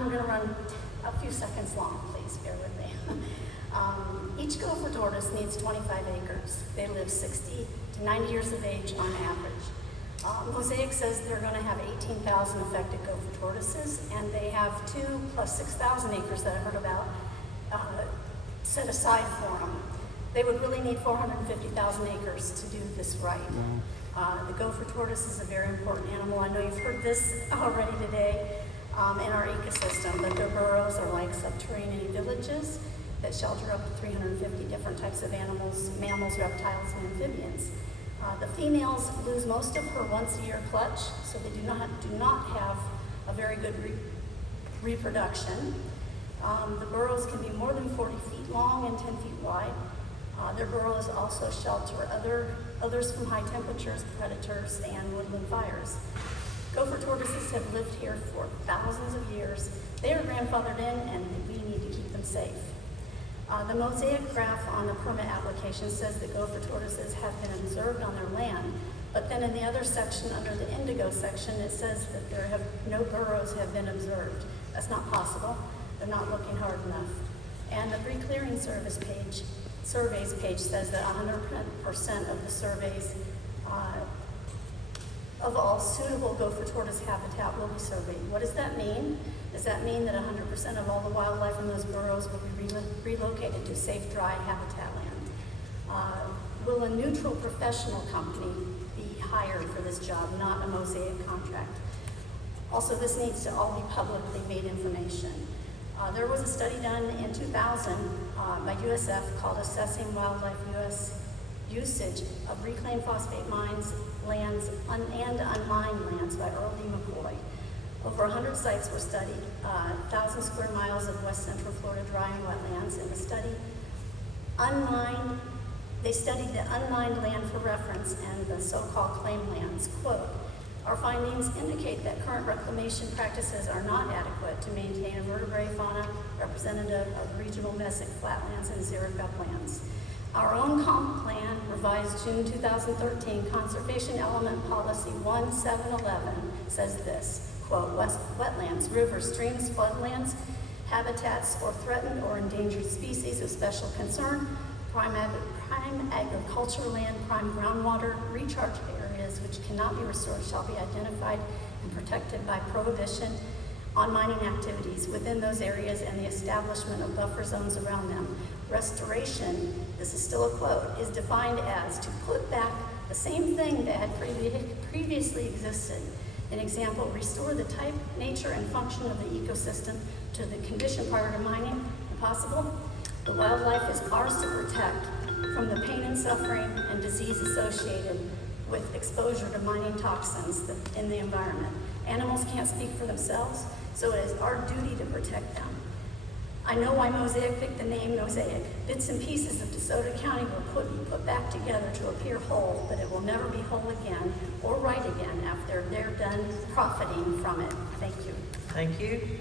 I'm going to run a few seconds long, please bear with me. Each gopher tortoise needs 25 acres. They live 60 to 90 years of age on average. Mosaic says they're going to have 18,000 affected gopher tortoises, and they have 2 plus 6,000 acres that I heard about set aside for them. They would really need 450,000 acres to do this right. The gopher tortoise is a very important animal. I know you've heard this already today in our ecosystem, but their burrows are like subterranean villages that shelter up to 350 different types of animals, mammals, reptiles, and amphibians. The females lose most of her once-a-year clutch, so they do not have a very good reproduction. The burrows can be more than 40 feet long and 10 feet wide. Their burrows also shelter others from high temperatures, predators, and woodland fires. Gopher tortoises have lived here for thousands of years. They are grandfathered in, and we need to keep them safe. The Mosaic graph on the permit application says that gopher tortoises have been observed on their land, but then in the other section, under the indigo section, it says that no burrows have been observed. That's not possible. They're not looking hard enough. And the pre-clearing surveys page says that 100% of the surveys of all suitable gopher tortoise habitat will be surveyed. What does that mean? Does that mean that 100% of all the wildlife in those burrows will be relocated to safe, dry habitat land? Will a neutral professional company be hired for this job, not a Mosaic contract? Also, this needs to all be publicly made information. There was a study done in 2000 by USF called Assessing Wildlife US Usage of Reclaimed Phosphate Mines, Lands, and Unmined Lands by Earl D. McCoy. Over 100 sites were studied, 1,000 square miles of West Central Florida dry and wetlands. In the study, they studied the unmined land for reference and the so-called claim lands. Quote, "Our findings indicate that current reclamation practices are not adequate to maintain a vertebrate fauna representative of regional mesic flatlands and xeric uplands. Our own comp plan, revised June 2013, Conservation Element Policy 1711, says this, quote, wetlands, rivers, streams, floodlands, habitats, or threatened or endangered species of special concern, prime agriculture land, prime groundwater, recharge areas which cannot be restored shall be identified and protected by prohibition on mining activities within those areas and the establishment of buffer zones around them. Restoration," this is still a quote, "is defined as to put back the same thing that had previously existed. An example, restore the type, nature, and function of the ecosystem to the condition prior to mining, if possible. The wildlife is ours to protect from the pain and suffering and disease associated with exposure to mining toxins in the environment. Animals can't speak for themselves, so it is our duty to protect them. I know why Mosaic picked the name Mosaic. Bits and pieces of DeSoto County will be put back together to appear whole, but it will never be whole again or right again after they're done profiting from it." Thank you. Thank you.